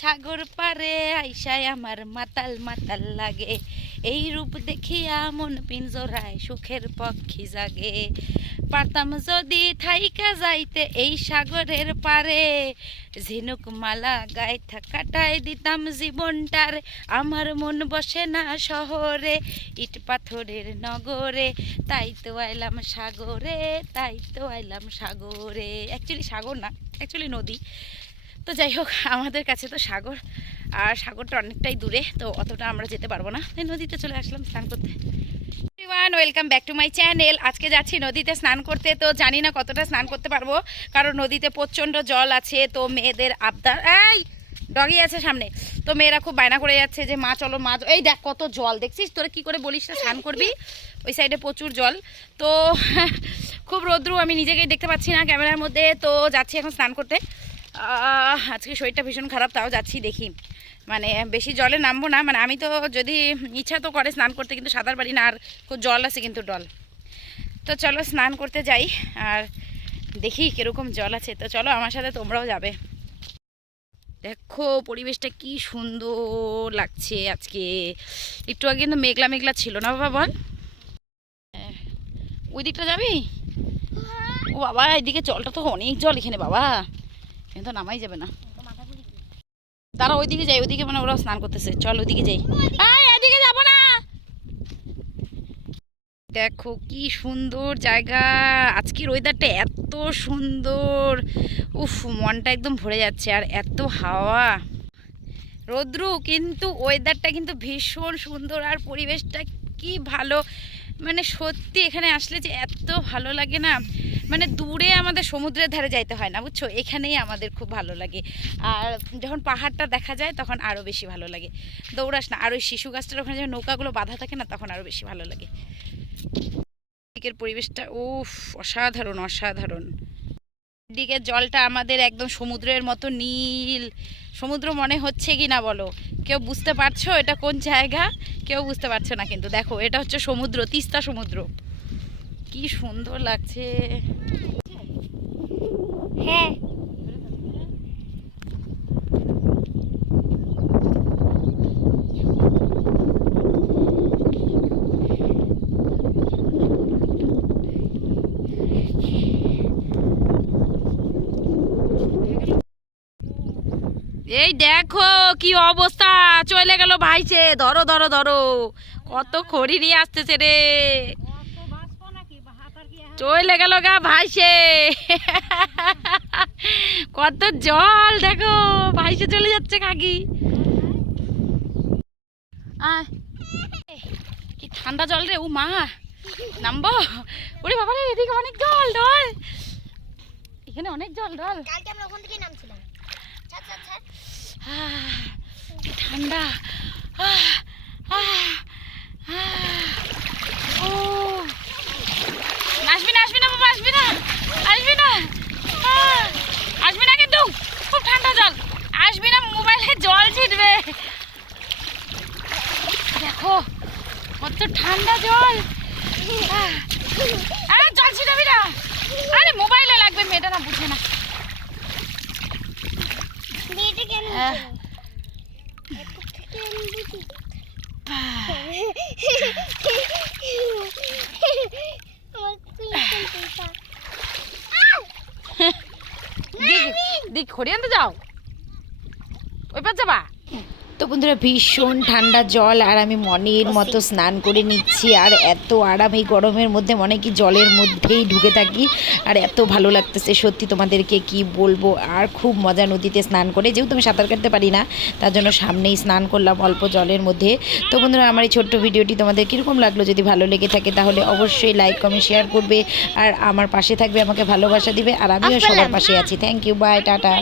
সাগর পারে, আইসায় আমার মাতাল মাতাল লাগে। এই রূপ দেখিয়া মন পিঞ্জরায় সুখের পক্ষী জাগে। পারতাম যদি থাইকা যাইতে এই সাগরের পারে। ঝিনুক মালা গায়ে কাটাই দিতাম জীবনটার। আমার মন বসে না শহরে, ইট পাথরের নগরে। তাই তো আইলাম সাগরে, তাই তো আইলাম সাগরে। অ্যাকচুয়ালি সাগর না অ্যাকচুয়ালি নদী। তো যাই হোক, আমাদের কাছে তো সাগর, আর সাগরটা অনেকটাই দূরে, তো অতটা আমরা যেতে পারব না। তাই নদীতে চলে আসলাম স্নান করতে। Everyone welcome back to my channel আজকে যাচ্ছি নদীতে স্নান করতে, তো জানি না কতটা স্নান করতে পারব, কারণ নদীতে প্রচণ্ড জল আছে, তো মেয়েদের আবদার। এই ডগি আছে সামনে। তো মেয়েরা খুব বায়না করে যাচ্ছে যে, মা, চলো, মা এই দেখ কত জল, দেখছিস? তোরা কি করে বলিস না স্নান করবি? ওই সাইডে প্রচুর জল। তো খুব রৌদ্রু, আমি নিজেকেই দেখতে পাচ্ছি না ক্যামেরার মধ্যে। তো যাচ্ছি এখন স্নান করতে। আজকে শরীরটা ভীষণ খারাপ, তাও যাচ্ছি দেখি। মানে বেশি জলে নামবো না মানে আমি তো যদি ইচ্ছা তো করে স্নান করতে, কিন্তু সাঁতার পারি না, আর খুব জল আছে কিন্তু ডল। তো চলো স্নান করতে যাই, আর দেখি কীরকম জল আছে। তো চলো আমার সাথে তোমরাও যাবে। দেখো পরিবেশটা কি সুন্দর লাগছে আজকে। একটু আগে কিন্তু মেঘলা মেঘলা ছিল না বাবা বল? হ্যাঁ। ওই দিকটা যাবি? ও বাবা, এদিকে জলটা তো অনেক জল এখানে বাবা। এখানে তো নামাই যাবে না। তারা ওইদিকে যাই ওইদিকে মানে ওরা স্নান করতেছে। চল ওইদিকে যাই। এদিকে যাব না। দেখো কি সুন্দর জায়গা। আজকের ওয়েদারটা এত সুন্দর। উফ, মনটা একদম ভরে যাচ্ছে আর এত হাওয়া। রৌদ্রু, কিন্তু ওয়েদারটা কিন্তু ভীষণ সুন্দর আর পরিবেশটা কি ভালো। মানে সত্যি এখানে আসলে যে এত ভালো লাগে না। মানে দূরে আমাদের সমুদ্রের ধারে যাইতে হয় না, বুঝছ? এখানেই আমাদের খুব ভালো লাগে। আর যখন পাহাড়টা দেখা যায়, তখন আরও বেশি ভালো লাগে। দৌড়াস না, আর ওই শিশু গাছটার ওখানে যখন নৌকাগুলো বাঁধা থাকে না, তখন আরও বেশি ভালো লাগে। দিকের পরিবেশটা, উফ, অসাধারণ অসাধারণ। দিকের জলটা আমাদের একদম সমুদ্রের মতো নীল। সমুদ্র মনে হচ্ছে কি না বলো? কেউ বুঝতে পারছ এটা কোন জায়গা? কেউ বুঝতে পারছ না কিন্তু। দেখো, এটা হচ্ছে সমুদ্র, তিস্তা সমুদ্র। কি সুন্দর লাগছে। হ্যাঁ। এই দেখো কি অবস্থা চলে গেল ভাইছে। ধরো ধরো ধরো। কত খড়ি নিয়ে আসতেছে রে। চলে গেল গা ভাইসে কত জল দেখো ভাইসে চলে যাচ্ছে কাকি। কি ঠান্ডা জল রে ও মা। নামবো? ওরে বাবা রে এদিকে অনেক জল ডল এখানে অনেক জল ডল আমরা ওখান থেকে নামছিলাম। ঠান্ডা আহ, আহ, আহ, ও আসবি না আসবি না বাবা আসবি না আসবি না আহ, আসবি না কিন্তু খুব ঠান্ডা জল আসবি না মোবাইলে জল ছিটবে দেখো কত ঠান্ডা জল। জল ছিটাবি না আরে মোবাইলে লাগবে মেয়েটা না বুঝে না। দিক দিক খড়ি আনতে যাও। ওই পার যাবা? তো বন্ধুরা ভীষণ ঠান্ডা জল আর আমি মনের মতো স্নান করে নিচ্ছি আর এত আরাম এই গরমের মধ্যে মনে কি জলের মধ্যেই ঢুকে থাকি আর এত ভালো লাগতেছে সত্যি তোমাদেরকে কি বলব আর খুব মজা নদীতে স্নান করে যেহেতু আমি সাঁতার কাটতে পারি না তার জন্য সামনেই স্নান করলাম অল্প জলের মধ্যে। তো বন্ধুরা আমার এই ছোট্ট ভিডিওটি তোমাদের কীরকম লাগল যদি ভালো লেগে থাকে তাহলে অবশ্যই লাইক কমেন্ট শেয়ার করবে আর আমার পাশে থাকবে আমাকে ভালোবাসা দিবে আর আমিও সবার পাশে আছি। Thank you bye tata.